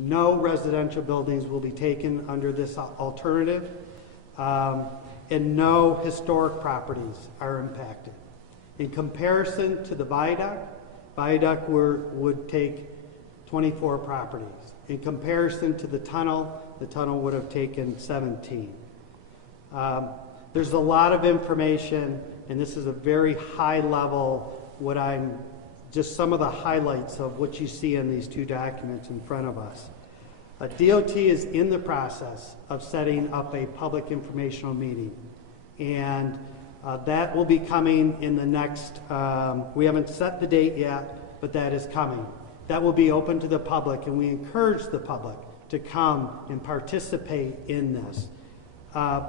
No residential buildings will be taken under this alternative, and no historic properties are impacted. In comparison to the viaduct would take 24 properties. In comparison to the tunnel would have taken 17. There's a lot of information, and this is a very high level, just some of the highlights of what you see in these two documents in front of us. DOT is in the process of setting up a public informational meeting, and that will be coming in the next, we haven't set the date yet, but that is coming. That will be open to the public, and we encourage the public to come and participate in this.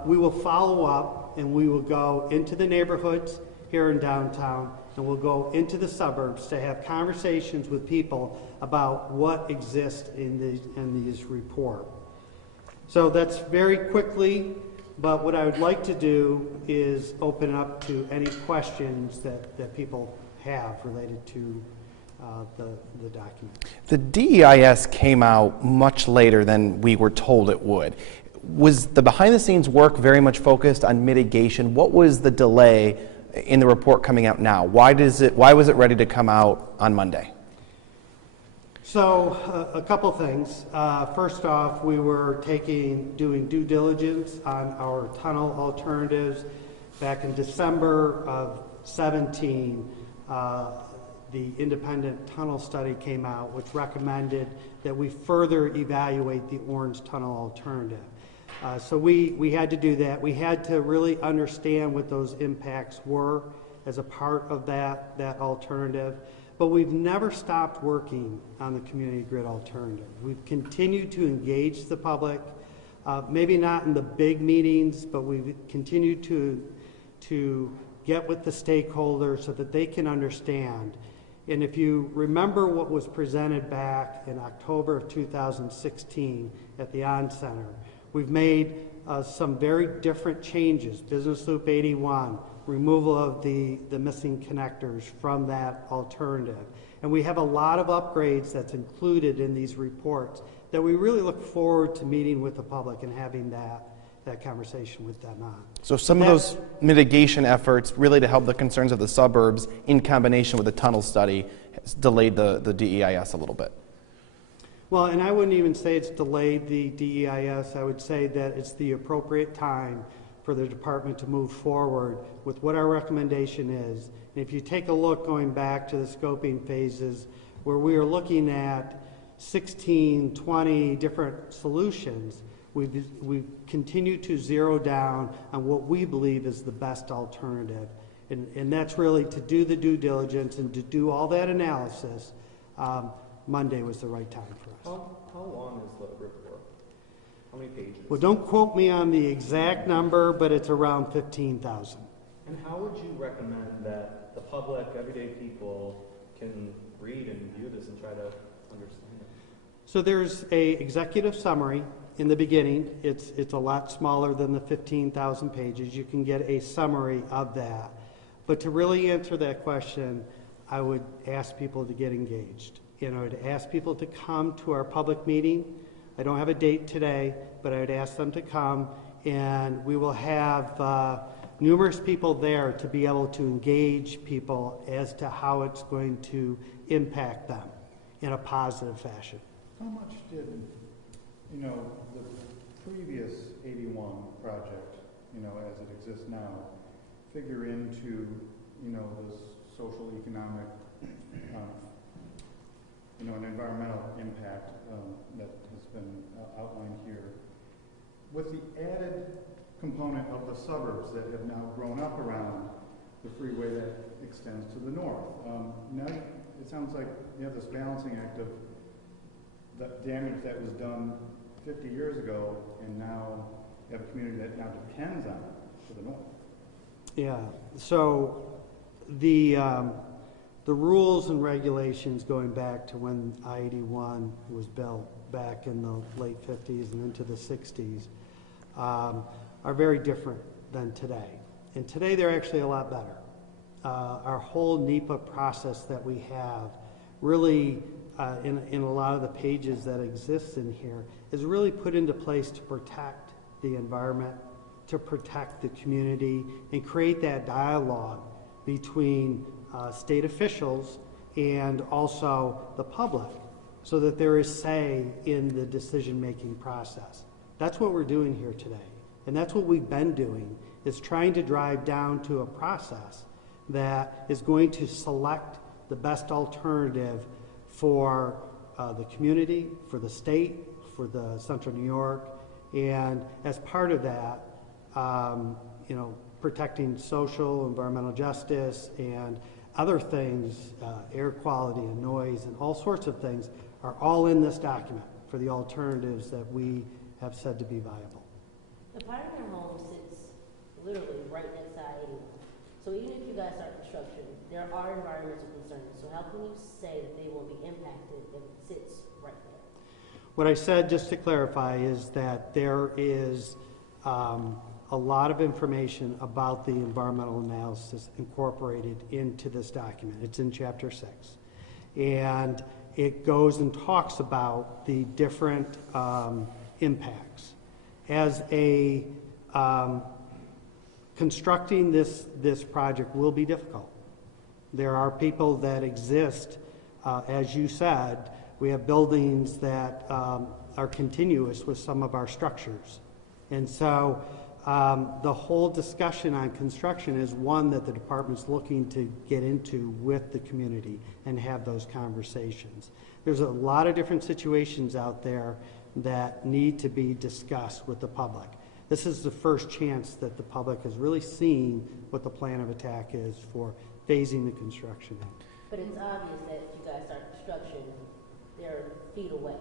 We will follow up, and we will go into the neighborhoods here in downtown, and we'll go into the suburbs to have conversations with people about what exists in these report. So that's very quickly, but what I would like to do is open up to any questions that people have related to the document. The DEIS came out much later than we were told it would. Was the behind-the-scenes work very much focused on mitigation? What was the delay in the report coming out now? Why was it ready to come out on Monday? So a couple things. First off, we were doing due diligence on our tunnel alternatives. Back in December of 17, the independent tunnel study came out, which recommended that we further evaluate the orange tunnel alternative. So we had to do that. We had to really understand what those impacts were as a part of that alternative. But we've never stopped working on the community grid alternative. We've continued to engage the public, maybe not in the big meetings, but we've continued to get with the stakeholders so that they can understand. And if you remember what was presented back in October of 2016 at the On Center, we've made some very different changes. Business Loop 81, removal of the missing connectors from that alternative. And we have a lot of upgrades that's included in these reports that we really look forward to meeting with the public and having that conversation with them on. So some of those mitigation efforts really to help the concerns of the suburbs in combination with the tunnel study has delayed the DEIS a little bit. Well, and I wouldn't even say it's delayed the DEIS. I would say that it's the appropriate time for the department to move forward with what our recommendation is. And if you take a look going back to the scoping phases where we are looking at 16, 20 different solutions, we've continued to zero down on what we believe is the best alternative. And that's really to do the due diligence and to do all that analysis. Monday was the right time for us. How long is the report? How many pages? Well, don't quote me on the exact number, but it's around 15,000. And how would you recommend that the public, everyday people, can read and view this and try to understand it? So there's a executive summary in the beginning. It's a lot smaller than the 15,000 pages. You can get a summary of that. But to really answer that question, I would ask people to get engaged. To ask people to come to our public meeting. I don't have a date today, but I would ask them to come, and we will have numerous people there to be able to engage people as to how it's going to impact them in a positive fashion. How much did, the previous 81 project, as it exists now, figure into, the social, economic, an environmental impact that has been outlined here? With the added component of the suburbs that have now grown up around the freeway that extends to the north, now it sounds like you have this balancing act of the damage that was done 50 years ago, and now you have a community that now depends on it to the north. Yeah, so the rules and regulations going back to when I-81 was built back in the late 50s and into the 60s are very different than today. And today they're actually a lot better. Our whole NEPA process that we have really in a lot of the pages that exist in here is really put into place to protect the environment, to protect the community, and create that dialogue between state officials and also the public, so that there is say in the decision-making process. That's what we're doing here today, and that's what we've been doing, is trying to drive down to a process that is going to select the best alternative for the community, for the state, for the Central New York, and as part of that, protecting social, environmental justice, and other things, air quality and noise and all sorts of things are all in this document for the alternatives that we have said to be viable. The Pioneer Home sits literally right next to I-81. So even if you guys start construction, there are environmental concerns. So how can you say that they will be impacted if it sits right there? What I said, just to clarify, is that there is a lot of information about the environmental analysis incorporated into this document. It's in Chapter 6. And it goes and talks about the different impacts. As a constructing this project will be difficult. There are people that exist, as you said, we have buildings that are continuous with some of our structures. And so the whole discussion on construction is one that the department's looking to get into with the community and have those conversations. There's a lot of different situations out there that need to be discussed with the public. This is the first chance that the public has really seen what the plan of attack is for phasing the construction in. But it's obvious that if you guys start construction, they're feet away.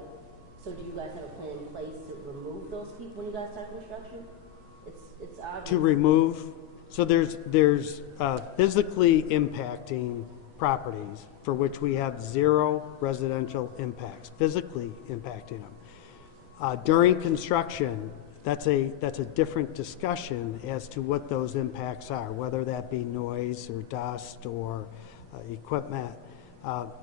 So do you guys have a plan in place to remove those people when you guys start construction? It's obvious. To remove, so there's physically impacting properties for which we have zero residential impacts, physically impacting them. During construction, that's a different discussion as to what those impacts are, whether that be noise or dust or equipment.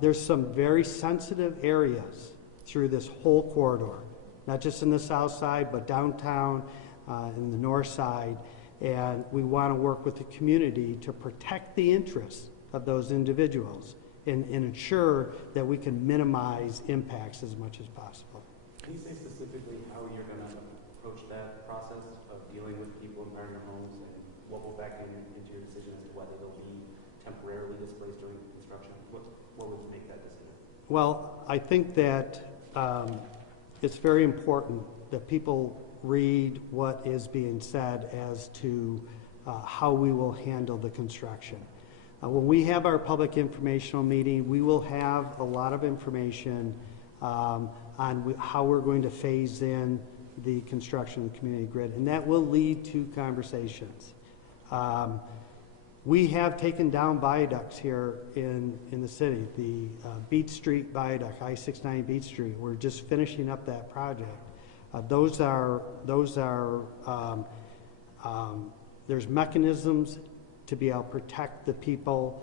There's some very sensitive areas through this whole corridor, not just in the south side, but downtown, in the north side, and we want to work with the community to protect the interests of those individuals and ensure that we can minimize impacts as much as possible. Can you say specifically how you're going to approach that process of dealing with people in Pioneer homes, and what will factor into your decision as to whether they'll be temporarily displaced during construction? What would make that decision? Well, I think that it's very important that people read what is being said as to how we will handle the construction. When we have our public informational meeting, we will have a lot of information on how we're going to phase in the construction of the community grid, and that will lead to conversations. We have taken down viaducts here in the city. The Beach Street viaduct, I-69 Beach Street, we're just finishing up that project. There's mechanisms to be able to protect the people,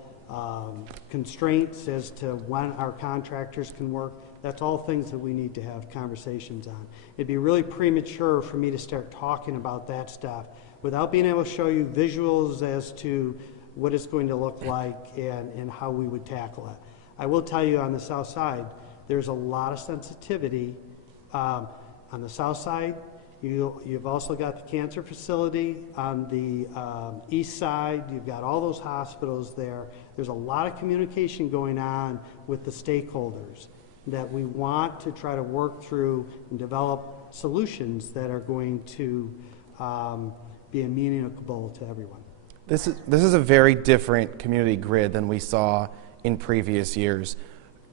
constraints as to when our contractors can work. That's all things that we need to have conversations on. It'd be really premature for me to start talking about that stuff without being able to show you visuals as to what it's going to look like and how we would tackle it. I will tell you on the south side, there's a lot of sensitivity. On the south side, you've also got the cancer facility. On the east side, you've got all those hospitals there. There's a lot of communication going on with the stakeholders that we want to try to work through and develop solutions that are going to be amenable to everyone. This is a very different community grid than we saw in previous years.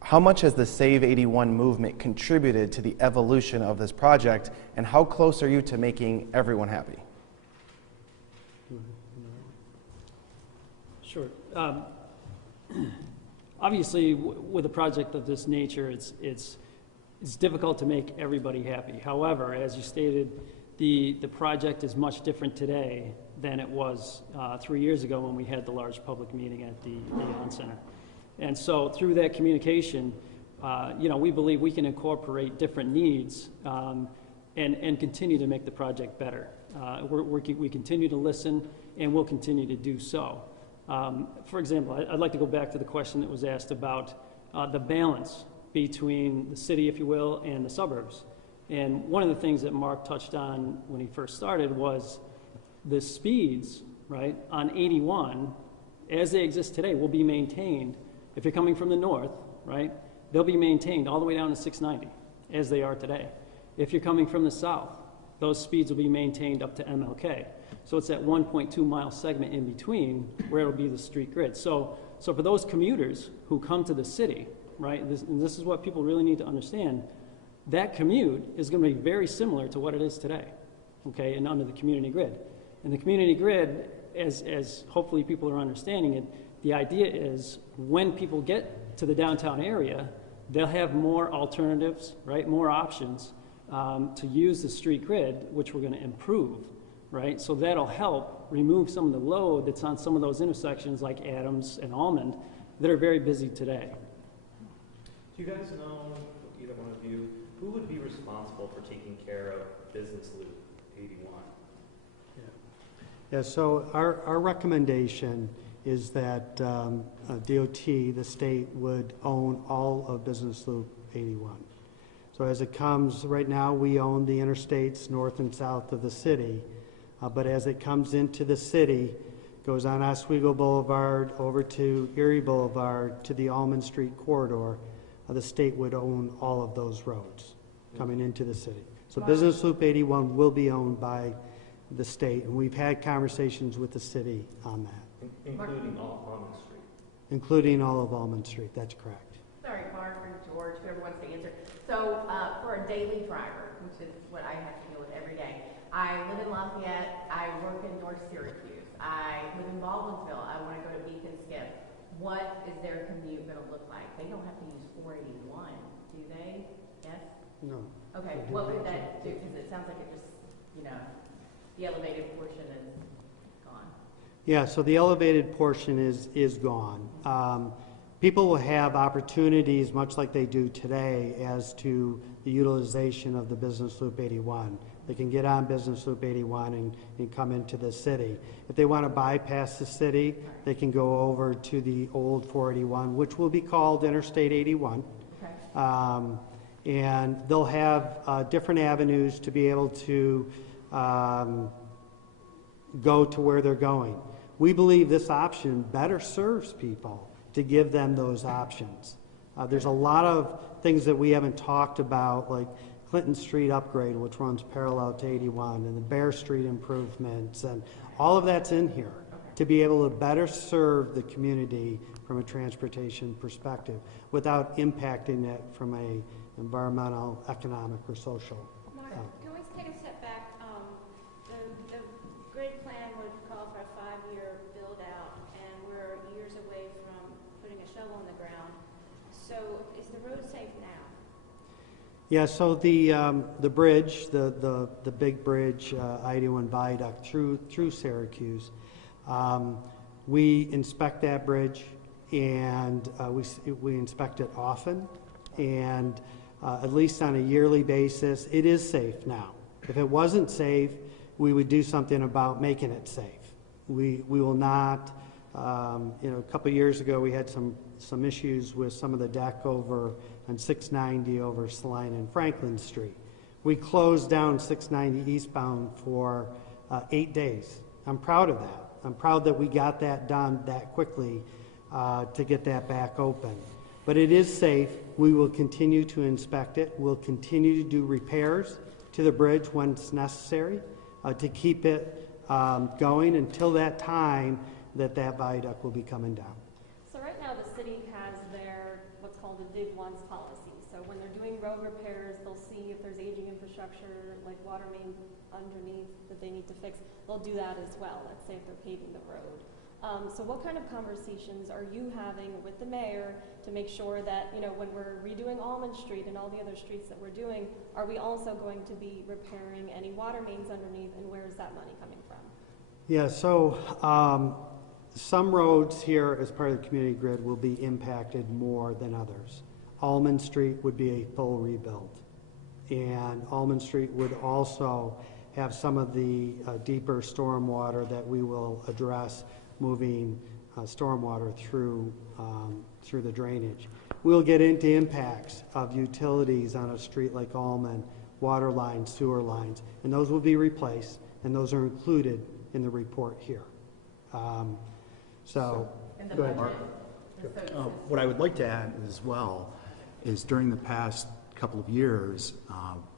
How much has the Save 81 movement contributed to the evolution of this project, and how close are you to making everyone happy? Sure. Obviously, with a project of this nature, it's difficult to make everybody happy. However, as you stated, the project is much different today than it was 3 years ago when we had the large public meeting at the Yon Center. And so through that communication, we believe we can incorporate different needs and continue to make the project better. We continue to listen, and we'll continue to do so. For example, I'd like to go back to the question that was asked about the balance between the city, if you will, and the suburbs. And one of the things that Mark touched on when he first started was the speeds, right, on 81, as they exist today, will be maintained. If you're coming from the north, right, they'll be maintained all the way down to 690, as they are today. If you're coming from the south, those speeds will be maintained up to MLK. So it's that 1.2 mile segment in between where it'll be the street grid. So for those commuters who come to the city, right, and this is what people really need to understand, that commute is going to be very similar to what it is today, okay, and under the community grid. And the community grid, as hopefully people are understanding it, the idea is when people get to the downtown area, they'll have more alternatives, right, more options to use the street grid, which we're going to improve, right? So that'll help remove some of the load that's on some of those intersections like Adams and Almond that are very busy today. Do you guys know, either one of you, who would be responsible for taking care of Business Loop 81? Yeah, so our recommendation is that DOT, the state, would own all of Business Loop 81. So as it comes, right now we own the interstates north and south of the city, but as it comes into the city, goes on Oswego Boulevard over to Erie Boulevard to the Almond Street corridor, the state would own all of those roads coming into the city. So Business Loop 81 will be owned by the state, and we've had conversations with the city on that. Including all Almond Street? Including all of Almond Street, that's correct. Sorry, Mark or George, whoever wants to answer. So for a daily driver, which is what I have to deal with every day, I live in Lafayette, I work in North Syracuse, I live in Baldwinsville, I want to go to Beacon Skip. What is their commute going to look like? They don't have to use 481, do they? Yes? No. Okay, what would that do? Because it sounds like it just, the elevated portion is gone. Yeah, so the elevated portion is gone. People will have opportunities, much like they do today, as to the utilization of the Business Loop 81. They can get on Business Loop 81 and come into the city. If they want to bypass the city, they can go over to the old 481, which will be called Interstate 81. Okay. And they'll have different avenues to be able to go to where they're going. We believe this option better serves people to give them those options. There's a lot of things that we haven't talked about, like Clinton Street upgrade, which runs parallel to 81, and the Bear Street improvements, and all of that's in here to be able to better serve the community from a transportation perspective without impacting it from a environmental, economic, or social. Mark, can we take a step back? The grid plan would call for a 5-year build out, and we're years away from putting a shovel in the ground. So is the road safe now? Yeah, so the bridge, the big bridge, I-81 viaduct through Syracuse, we inspect that bridge, and we inspect it often, and at least on a yearly basis, it is safe now. If it wasn't safe, we would do something about making it safe. We will not, a couple of years ago, we had some issues with some of the deck over on 690 over Saline and Franklin Street. We closed down 690 eastbound for 8 days. I'm proud of that. I'm proud that we got that done that quickly to get that back open. But it is safe. We will continue to inspect it. We'll continue to do repairs to the bridge when it's necessary to keep it going until that time that viaduct will be coming down. So right now the city has their what's called a dig once policy. So when they're doing road repairs, they'll see if there's aging infrastructure like water main underneath that they need to fix. They'll do that as well. Let's say if they're paving the road. So what kind of conversations are you having with the mayor to make sure that, when we're redoing Almond Street and all the other streets that we're doing, are we also going to be repairing any water mains underneath, and where is that money coming from? Yeah, so some roads here as part of the community grid will be impacted more than others. Almond Street would be a full rebuild. And Almond Street would also have some of the deeper stormwater that we will address, moving stormwater through the drainage. We'll get into impacts of utilities on a street like Almond, water lines, sewer lines, and those will be replaced, and those are included in the report here. In the go ahead. budget. What I would like to add as well is during the past couple of years,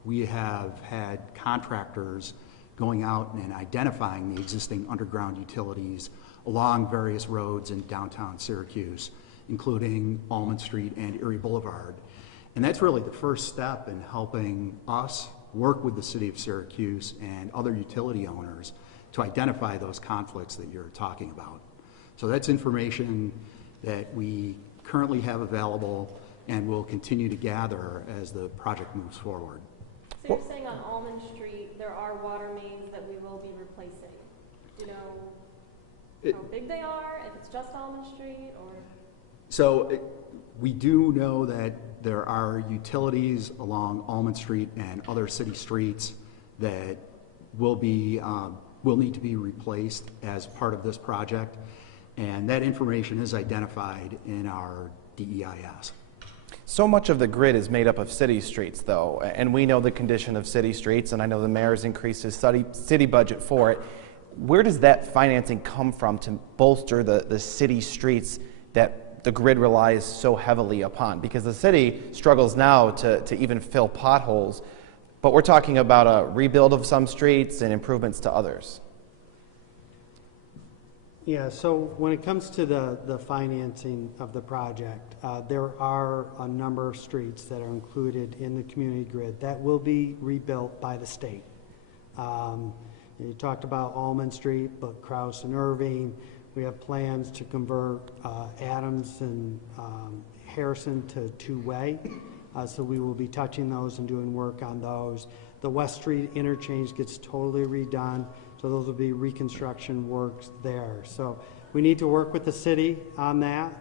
we have had contractors going out and identifying the existing underground utilities along various roads in downtown Syracuse, including Almond Street and Erie Boulevard. And that's really the first step in helping us work with the city of Syracuse and other utility owners to identify those conflicts that you're talking about. So that's information that we currently have available and will continue to gather as the project moves forward. So you're saying on Almond Street, there are water mains that we will be replacing. Do you know how big they are, if it's just Almond Street, or? So we do know that there are utilities along Almond Street and other city streets that will need to be replaced as part of this project, and that information is identified in our DEIS. So much of the grid is made up of city streets, though, and we know the condition of city streets, and I know the mayor's increased his city budget for it. Where does that financing come from to bolster the city streets that the grid relies so heavily upon? Because the city struggles now to even fill potholes, but we're talking about a rebuild of some streets and improvements to others. Yeah, so when it comes to the financing of the project, there are a number of streets that are included in the community grid that will be rebuilt by the state. You talked about Almond Street, but Krause and Irving. We have plans to convert Adams and Harrison to two-way, so we will be touching those and doing work on those. The West Street interchange gets totally redone, so those will be reconstruction works there. So we need to work with the city on that.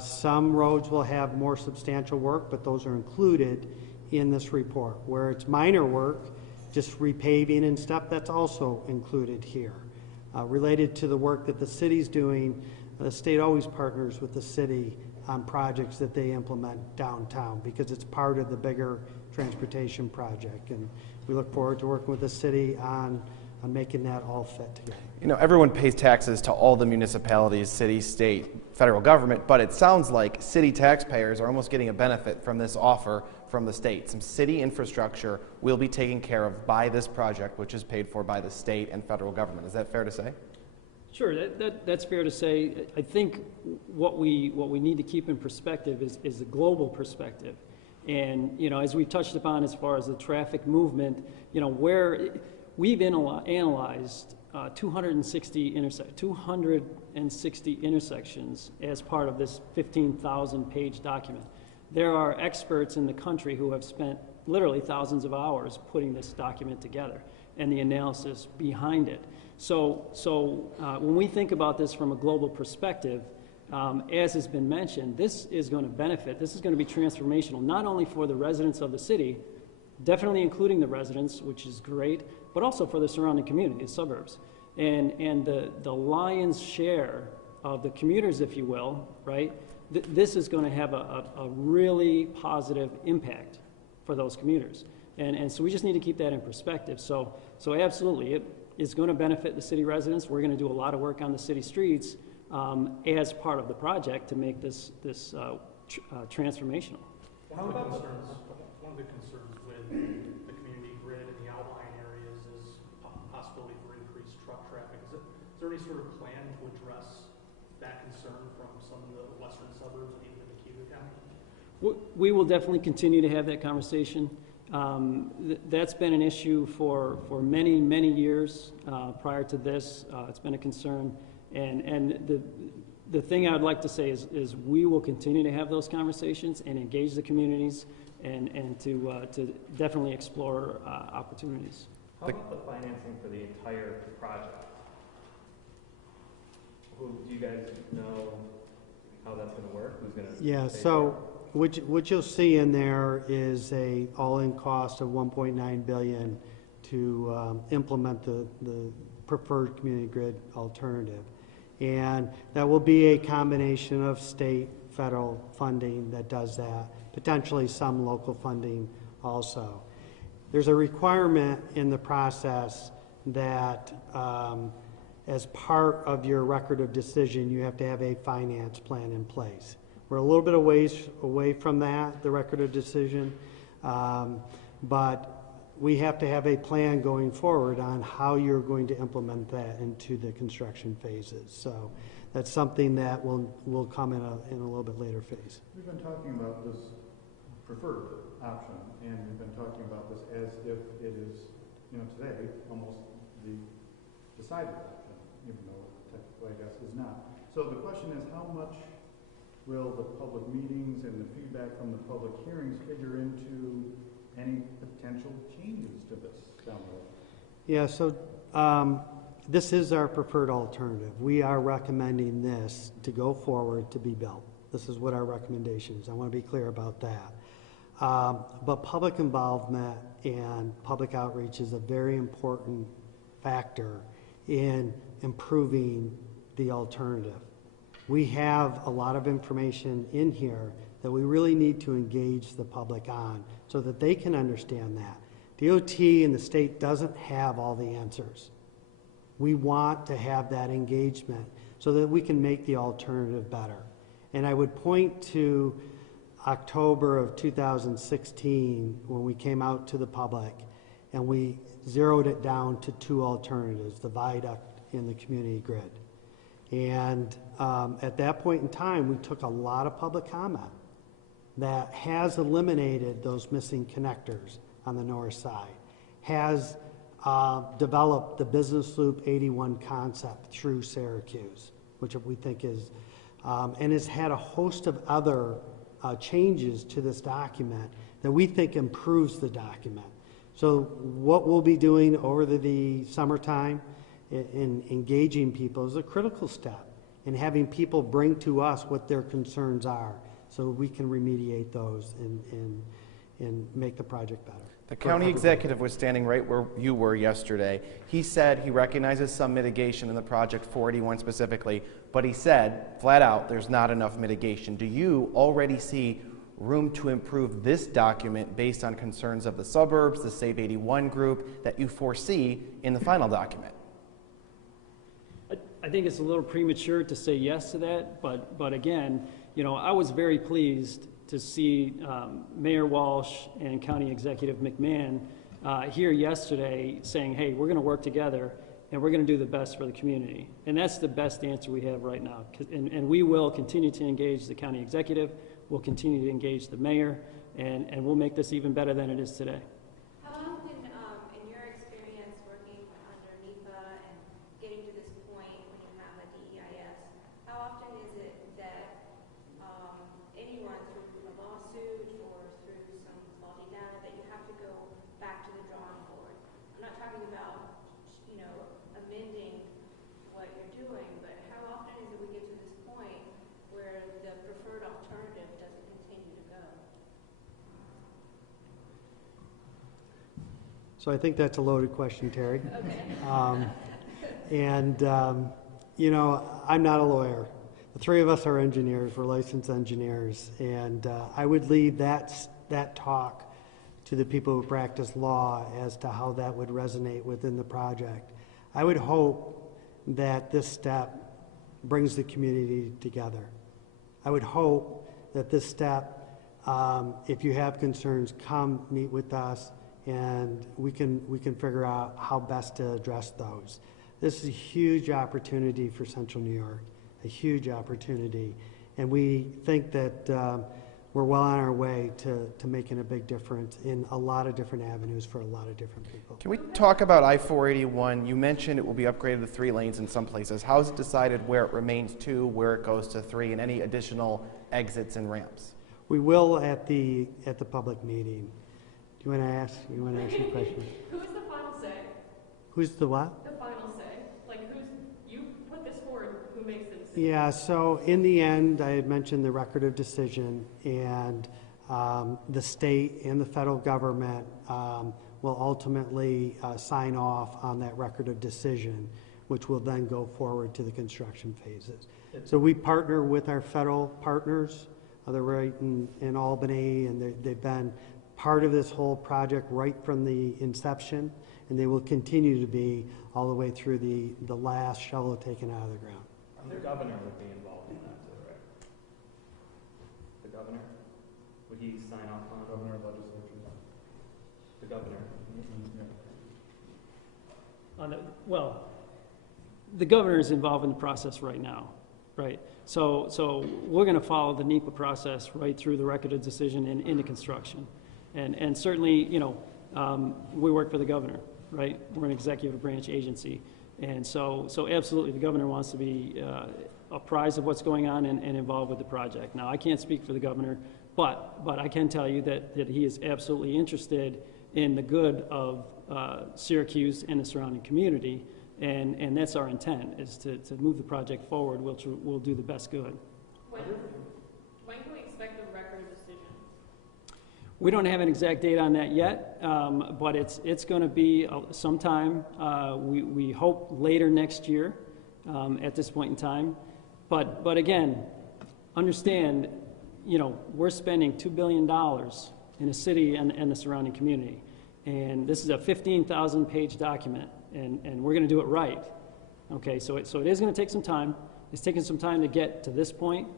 Some roads will have more substantial work, but those are included in this report. Where it's minor work, just repaving and stuff, that's also included here. Related to the work that the city's doing, the state always partners with the city on projects that they implement downtown because it's part of the bigger transportation project. And we look forward to working with the city on making that all fit together. You know, everyone pays taxes to all the municipalities, city, state, federal government, but it sounds like city taxpayers are almost getting a benefit from this offer from the state. Some city infrastructure will be taken care of by this project, which is paid for by the state and federal government. Is that fair to say? Sure, that's fair to say. I think what we need to keep in perspective is the global perspective. And, you know, as we touched upon as far as the traffic movement, you know, where we've analyzed 260 intersections as part of this 15,000-page document. There are experts in the country who have spent literally thousands of hours putting this document together and the analysis behind it. So when we think about this from a global perspective, as has been mentioned, this is going to benefit. This is going to be transformational, not only for the residents of the city, definitely including the residents, which is great, but also for the surrounding community, the suburbs. And the lion's share of the commuters, if you will, right, this is going to have a really positive impact for those commuters. And so we just need to keep that in perspective. So absolutely, it is going to benefit the city residents. We're going to do a lot of work on the city streets as part of the project to make this transformational. One of the concerns with the community grid and the outlying areas is possibility for increased truck traffic. Is there any sort of plan to address that concern from some of the western suburbs and even in the Cuba County? We will definitely continue to have that conversation. That's been an issue for many, many years prior to this. It's been a concern. And the thing I would like to say is we will continue to have those conversations and engage the communities and to definitely explore opportunities. How about the financing for the entire project? Do you guys know how that's going to work? Who's going to Yeah, so what you'll see in there is a all-in cost of $1.9 billion to implement the preferred community grid alternative. And that will be a combination of state, federal funding that does that, potentially some local funding also. There's a requirement in the process that as part of your record of decision, you have to have a finance plan in place. We're a little bit away from that, the record of decision, but we have to have a plan going forward on how you're going to implement that into the construction phases. So that's something that will come in a little bit later phase. We've been talking about this preferred option, and we've been talking about this as if it is, today, almost the decided option, even though technically, I guess, is not. So the question is, how much will the public meetings and the feedback from the public hearings figure into any potential changes to this down the road? Yeah, so this is our preferred alternative. We are recommending this to go forward to be built. This is what our recommendation is. I want to be clear about that. But public involvement and public outreach is a very important factor in improving the alternative. We have a lot of information in here that we really need to engage the public on so that they can understand that. DOT and the state doesn't have all the answers. We want to have that engagement so that we can make the alternative better. And I would point to October of 2016 when we came out to the public and we zeroed it down to two alternatives, the viaduct and the community grid. And at that point in time, we took a lot of public comment that has eliminated those missing connectors on the north side, has developed the business loop 81 concept through Syracuse, which we think is, and has had a host of other changes to this document that we think improves the document. So what we'll be doing over the summertime in engaging people is a critical step in having people bring to us what their concerns are so we can remediate those and make the project better. The county executive was standing right where you were yesterday. He said he recognizes some mitigation in the project 481 specifically, but he said flat out there's not enough mitigation. Do you already see room to improve this document based on concerns of the suburbs, the Save 81 group that you foresee in the final document? I think it's a little premature to say yes to that, but again, I was very pleased to see Mayor Walsh and County Executive McMahon here yesterday saying, hey, we're going to work together and we're going to do the best for the community. And that's the best answer we have right now. And we will continue to engage the county executive, we'll continue to engage the mayor, and we'll make this even better than it is today. How often, in your experience working under NEPA and getting to this point when you have a DEIS, how often is it that anyone through a lawsuit or through some faulty data that you have to go back to the drawing board? I'm not talking about, amending what you're doing, but how often is it we get to this point where the preferred alternative doesn't continue to go? So I think that's a loaded question, Terry. Okay. I'm not a lawyer. The three of us are engineers, we're licensed engineers, and I would leave that talk to the people who practice law as to how that would resonate within the project. I would hope that this step brings the community together. I would hope that this step, if you have concerns, come meet with us and we can figure out how best to address those. This is a huge opportunity for Central New York, a huge opportunity, and we think that we're well on our way to making a big difference in a lot of different avenues for a lot of different people. Can we talk about I-481? You mentioned it will be upgraded to 3 lanes in some places. How is it decided where it remains 2, where it goes to 3, and any additional exits and ramps? We will at the public meeting. Do you want to ask your question? Who's the final say? Who's the what? The final say. Like, you put this forward, who makes the decision? Yeah, so in the end, I had mentioned the record of decision, and the state and the federal government will ultimately sign off on that record of decision, which will then go forward to the construction phases. So we partner with our federal partners. They're right in Albany, and they've been part of this whole project right from the inception, and they will continue to be all the way through the last shovel taken out of the ground. The governor would be involved in that too, right? The governor? Would he sign off on it? Governor, legislature. The governor. Well, the governor is involved in the process right now, right? So we're going to follow the NEPA process right through the record of decision and into construction. And certainly, we work for the governor, right? We're an executive branch agency. And so absolutely, the governor wants to be apprised of what's going on and involved with the project. Now, I can't speak for the governor, but I can tell you that he is absolutely interested in the good of Syracuse and the surrounding community. And that's our intent, is to move the project forward, which will do the best good. When can we expect the record of decision? We don't have an exact date on that yet, but it's going to be sometime, we hope later next year at this point in time. But again, understand, we're spending $2 billion in a city and the surrounding community. And this is a 15,000-page document, and we're going to do it right. Okay, so it is going to take some time. It's taken some time to get to this point.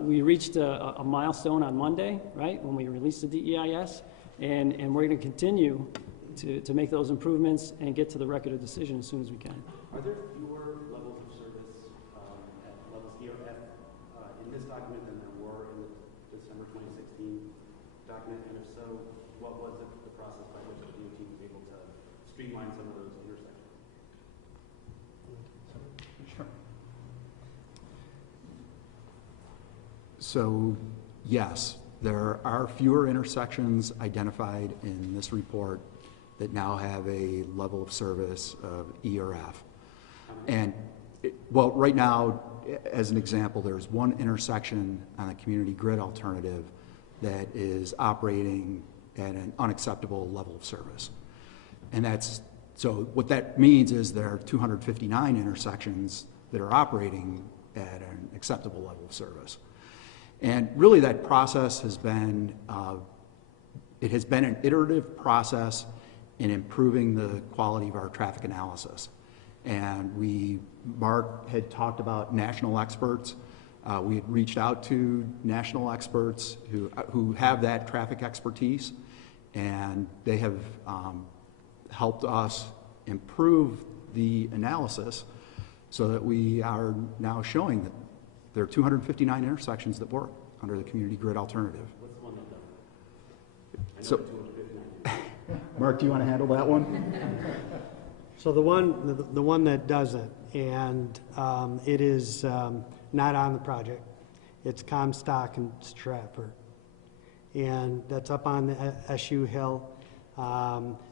We reached a milestone on Monday, right, when we released the DEIS, and we're going to continue to make those improvements and get to the record of decision as soon as we can. Are there fewer levels of service at levels E or F in this document than there were in the December 2016 document? And if so, what was the process by which the DOT was able to streamline some of those intersections? Sure. So, yes, there are fewer intersections identified in this report that now have a level of service of E or F. And, well, right now, as an example, there's one intersection on a community grid alternative that is operating at an unacceptable level of service. And so what that means is there are 259 intersections that are operating at an acceptable level of service. And really that process has been, it has been an iterative process in improving the quality of our traffic analysis. And Mark had talked about national experts. We had reached out to national experts who have that traffic expertise, and they have helped us improve the analysis so that we are now showing that there are 259 intersections that work under the community grid alternative. What's the one that doesn't? So, 259. Mark, do you want to handle that one? So the one that doesn't, and it is not on the project, it's Comstock and Stratford. And that's up on the SU Hill.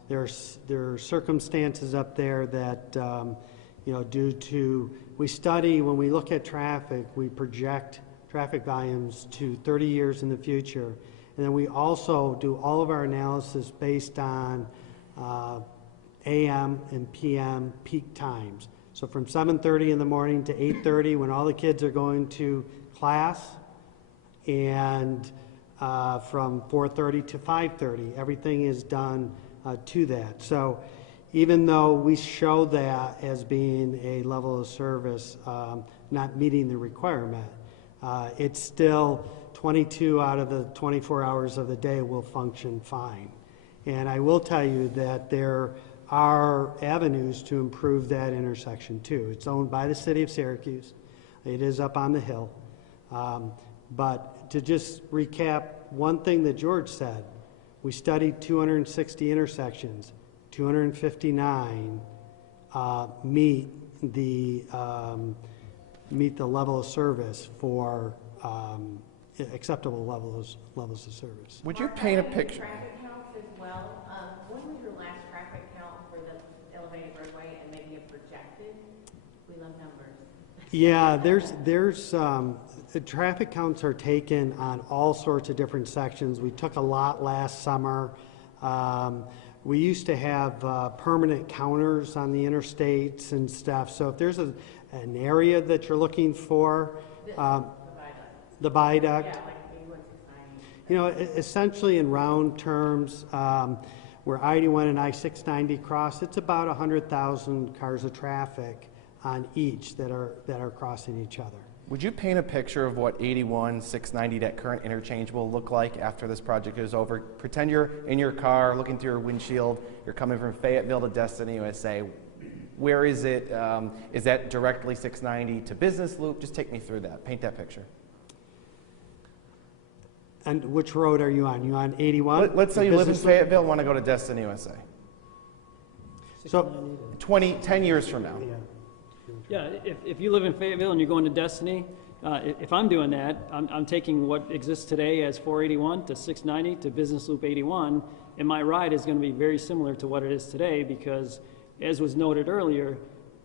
There are circumstances up there that, due to, when we look at traffic, we project traffic volumes to 30 years in the future. And then we also do all of our analysis based on AM and PM peak times. So from 7:30 in the morning to 8:30 when all the kids are going to class, and from 4:30 to 5:30, everything is done to that. So even though we show that as being a level of service not meeting the requirement, it's still 22 out of the 24 hours of the day will function fine. And I will tell you that there are avenues to improve that intersection too. It's owned by the city of Syracuse. It is up on the hill. But to just recap one thing that George said, we studied 260 intersections. 259 meet the level of service for acceptable levels of service. Would you paint a picture? Traffic counts as well. When was your last traffic count for the elevated roadway, and maybe a projected? We love numbers. Yeah, the traffic counts are taken on all sorts of different sections. We took a lot last summer. We used to have permanent counters on the interstates and stuff. So if there's an area that you're looking for, the viaduct, Yeah, like 8169. you know, essentially in round terms, where I-81 and I-690 cross, it's about 100,000 cars of traffic on each that are crossing each other. Would you paint a picture of what 81, 690, that current interchange will look like after this project is over? Pretend you're in your car, looking through your windshield, you're coming from Fayetteville to Destiny, USA. Where is it? Is that directly 690 to Business Loop? Just take me through that. Paint that picture. And which road are you on? You on 81? Let's say you live in Business Loop? Fayetteville, want to go to Destiny, USA. So, 10 years from now. Yeah, if you live in Fayetteville and you're going to Destiny, if I'm doing that, I'm taking what exists today as 481 to 690 to Business Loop 81, and my ride is going to be very similar to what it is today because, as was noted earlier,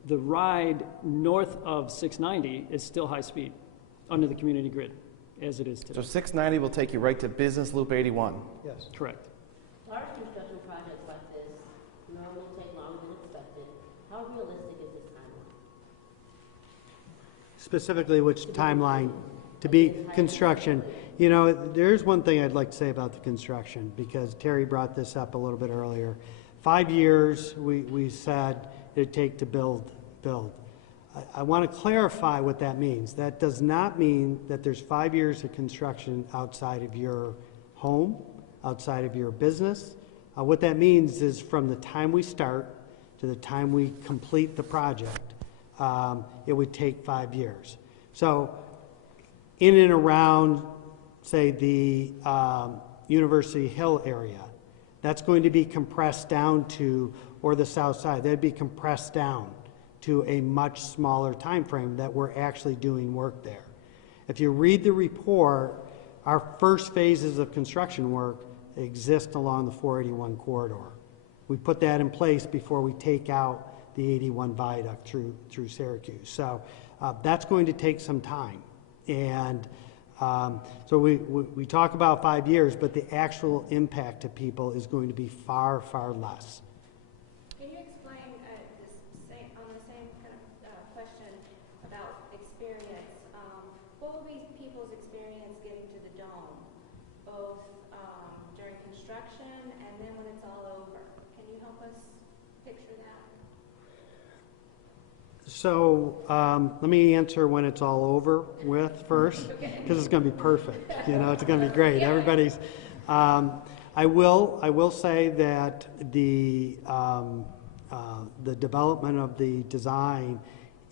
the ride north of 690 is still high speed under the community grid, as it is today. So 690 will take you right to Business Loop 81. yes. Correct. Large construction projects like this normally take longer than expected. How realistic is this timeline? Specifically, which timeline to be construction? You know, there's one thing I'd like to say about the construction, because Terry brought this up a little bit earlier. 5 years, we said it'd take to build. I want to clarify what that means. That does not mean that there's 5 years of construction outside of your home, outside of your business. What that means is from the time we start to the time we complete the project, it would take 5 years. So in and around, say, the University Hill area, that's going to be compressed down to, or the south side, that'd be compressed down to a much smaller time frame that we're actually doing work there. If you read the report, our first phases of construction work exist along the 481 corridor. We put that in place before we take out the 81 viaduct through Syracuse. So that's going to take some time. And so we talk about 5 years, but the actual impact to people is going to be far, far less. Can you explain on the same kind of question about experience? What will be people's experience getting to the dome, both during construction and then when it's all over? Can you help us picture that? So let me answer when it's all over with first, because it's going to be perfect. You know, it's going to be great. Everybody's. I will say that the development of the design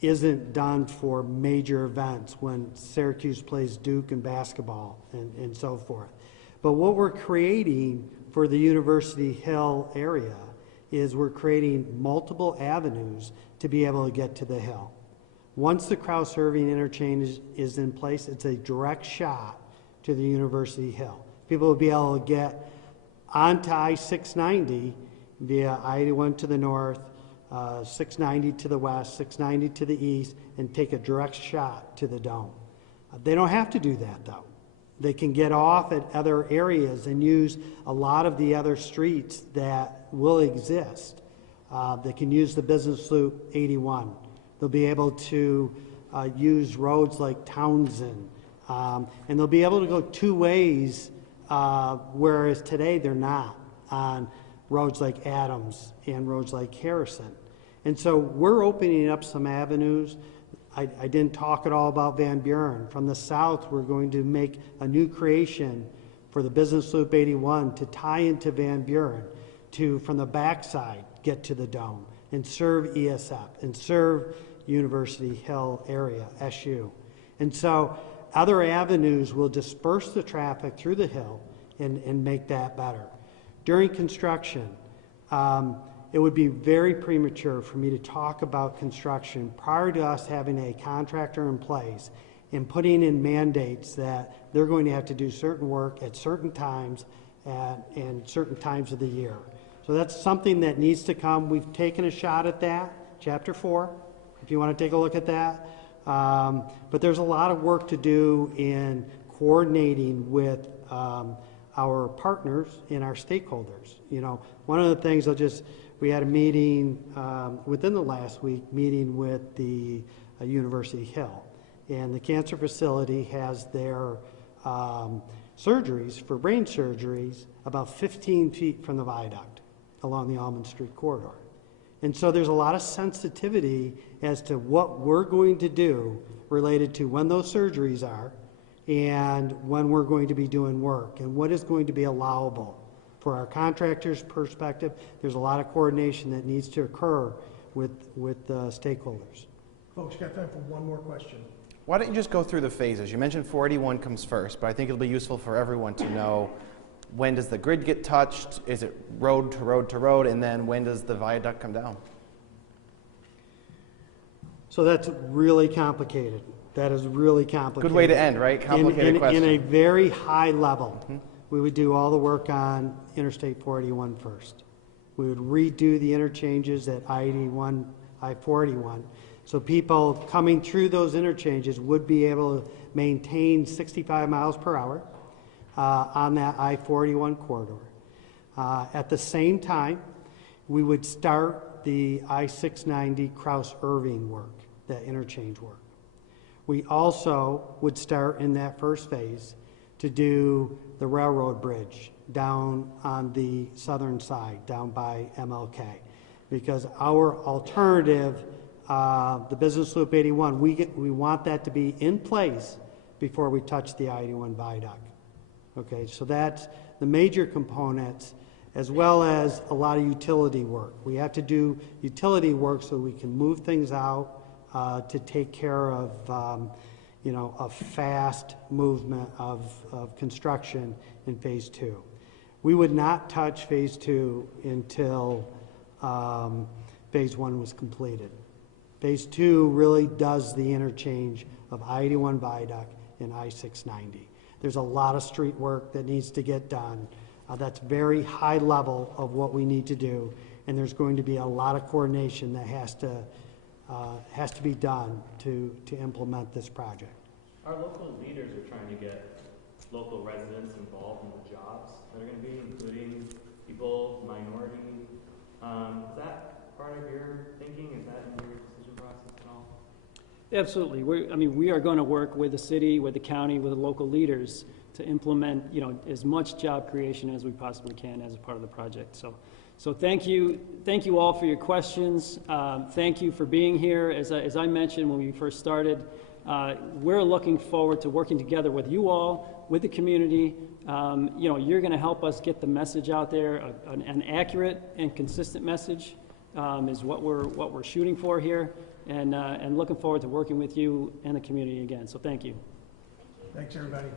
isn't done for major events when Syracuse plays Duke in basketball and so forth. But what we're creating for the University Hill area is we're creating multiple avenues to be able to get to the hill. Once the Krause-Irving interchange is in place, it's a direct shot to the University Hill. People will be able to get onto I-690 via I-81 to the north, 690 to the west, 690 to the east, and take a direct shot to the dome. They don't have to do that, though. They can get off at other areas and use a lot of the other streets that will exist. They can use the Business Loop 81. They'll be able to use roads like Townsend. And they'll be able to go two ways, whereas today they're not, on roads like Adams and roads like Harrison. And so we're opening up some avenues. I didn't talk at all about Van Buren. From the south, we're going to make a new creation for the Business Loop 81 to tie into Van Buren, to, from the backside, get to the dome and serve ESF and serve University Hill area, SU. And so other avenues will disperse the traffic through the hill and make that better. During construction, it would be very premature for me to talk about construction prior to us having a contractor in place and putting in mandates that they're going to have to do certain work at certain times and certain times of the year. So that's something that needs to come. We've taken a shot at that, Chapter 4, if you want to take a look at that. But there's a lot of work to do in coordinating with our partners and our stakeholders. You know, one of the things we had a meeting within the last week, meeting with the University Hill. And the cancer facility has their surgeries, for brain surgeries, about 15 feet from the viaduct along the Almond Street corridor. And so there's a lot of sensitivity as to what we're going to do related to when those surgeries are and when we're going to be doing work and what is going to be allowable. For our contractors' perspective, there's a lot of coordination that needs to occur with stakeholders. Folks, got time for one more question. Why don't you just go through the phases? You mentioned 481 comes first, but I think it'll be useful for everyone to know, when does the grid get touched? Is it road to road to road? And then when does the viaduct come down? So that's really complicated. That is really complicated. Good way to end, right? Complicated question. In a very high level, we would do all the work on Interstate 481 first. We would redo the interchanges at I-81, I-481. So people coming through those interchanges would be able to maintain 65 miles per hour on that I-481 corridor. At the same time, we would start the I-690 Krause-Irving work, that interchange work. We also would start in that first phase to do the railroad bridge down on the southern side, down by MLK. Because our alternative, the Business Loop 81, we want that to be in place before we touch the I-81 viaduct. Okay, so that's the major components, as well as a lot of utility work. We have to do utility work so we can move things out to take care of, a fast movement of construction in Phase 2. We would not touch Phase 2 until Phase 1 was completed. Phase 2 really does the interchange of I-81 viaduct and I-690. There's a lot of street work that needs to get done. That's very high level of what we need to do, and there's going to be a lot of coordination that has to be done to implement this project. Our local leaders are trying to get local residents involved in the jobs that are going to be, including people, minority. Is that part of your thinking? Is that in your decision process at all? Absolutely. We are going to work with the city, with the county, with the local leaders to implement, as much job creation as we possibly can as a part of the project. So thank you all for your questions. Thank you for being here. As I mentioned when we first started, we're looking forward to working together with you all, with the community. You're going to help us get the message out there. An accurate and consistent message is what we're shooting for here, and looking forward to working with you and the community again. So thank you. Thanks, everybody.